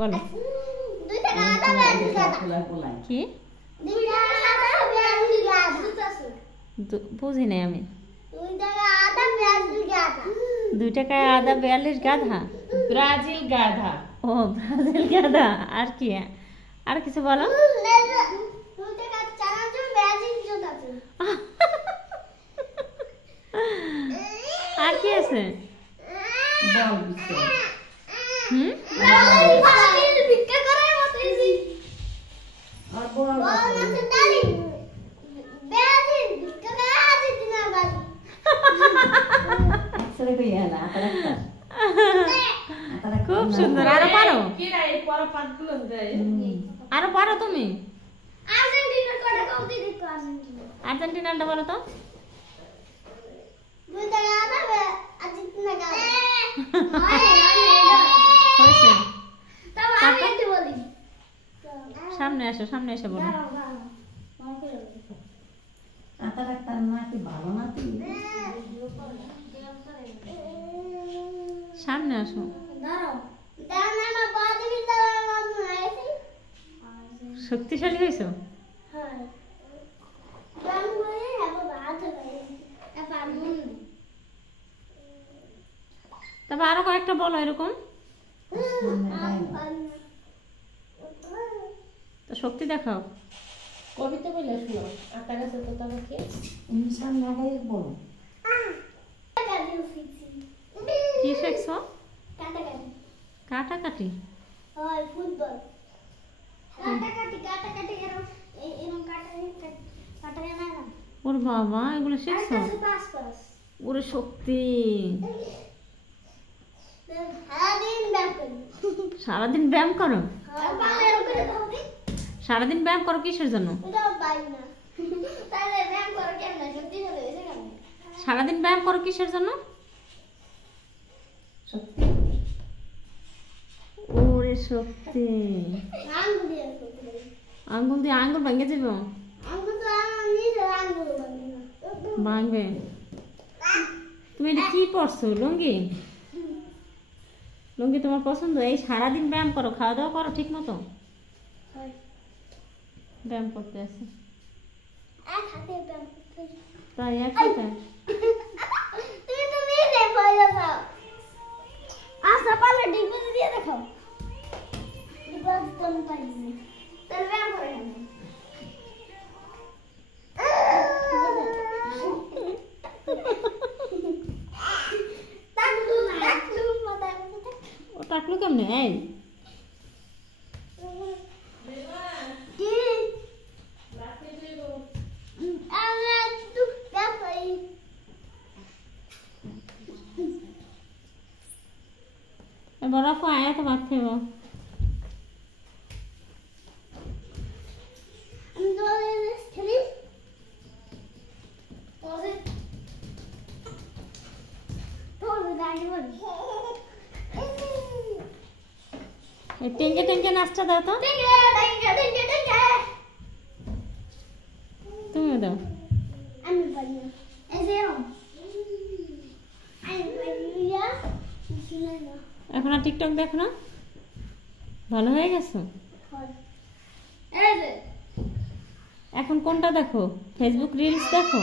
বলো 2 টাকা আদা ব্যাজি গাদা কি 2 টাকা আদা ব্যাজি গাদা বুঝি নাই আমি 2 টাকা আদা ব্যাজি গাদা 2 টাকায় আদা 42 গাধা ব্রাজিল গাধা। ও ব্রাজিল গাধা। আর কি আর কিছু বলো 2 টাকা চানাচুর ব্যাজি জুতা আর কি আছে বল বিছে ব্রাজিল ভিক্ষা করার মতো ইজি আর বল আছে দাঁড়ি ব্যাজি ভিক্ষা করা আছে দিনা বাজি একসাথে কইয়া না আতা খুব সুন্দর। আরো পারো কি রে এই পরা পাতগুলো দেয় আরো পারো তুমি আর্জেন্টিনা কোটা কৌতি দেখো আর্জেন্টিনা আর্জেন্টিনাটা বলো তো 2 টাকা আদা আর্জেন্টিনা গাদা হয়েছে তবে আমি একটু বলি সামনে এসে বলো আতা ডাক্তার নাকি ভালো নাতি সামনে আসো দাঁড়াও আমার বাদিনী দাঁড়াও মামু আইছি শক্তিশালী হয়েছো হ্যাঁ ব্যায়াম করে আবার ভাত খাই এখন মন তবে আরো কয়েকটা বলো এরকম তো শক্তি দেখাও কবিতা বলে শুনো আতা গাছে তো তবে কি ইনসান লাগাই বলো কি শিখছো কাটাকাটি কাটাকাটি হয় ফুটবল কাটাকাটি এরকম কাটাকাটি না না ওর বাবা এগুলো শিখছো পাস পাস ওরে শক্তি সারাদিন ব্যায়াম করি সারাদিন ব্যায়াম করো পালের উপরে দাও সারাদিন ব্যায়াম করো কিসের জন্য এটা বাই না তাহলে ব্যায়াম করো কেমন সত্যি হয়ে গেছে কেমন সারাদিন ব্যায়াম করো কিসের জন্য সত্যি ওরে শক্তি আঙ্গুল দিয়ে করতে আঙ্গুল দিয়ে আঙ্গুল ভেঙে যাবে আঙ্গুল তো আমার নিজে আঙ্গুল বানাই না ভাঙবে তুমি এটা কি পরছো লুঙ্গি লুঙ্গি তোমার পছন্দ এই সারাদিন ব্যায়াম করো খাওয়া দাওয়া করো ঠিক মতো হয় ব্যায়াম করতে আছে এক হাতে ব্যায়াম করতে তাই এক কথা তুমি তো নিজে পয়সা দাও আচ্ছা পালে ডিপোজিট দিয়ে দেখো ডিপোজিট তো আমি পারি না তাহলে ব্যায়াম করে না ও টাকলো কেমনে এই এবার আপু আয়া তো ভাত খাইব এই টেঙ্গে টেঙ্গে নাচটা দাও তো তুমিও দাও এখন আর টিকটক দেখো না ভালো হয়ে গেছো এখন কোনটা দেখো ফেসবুক রিলস দেখো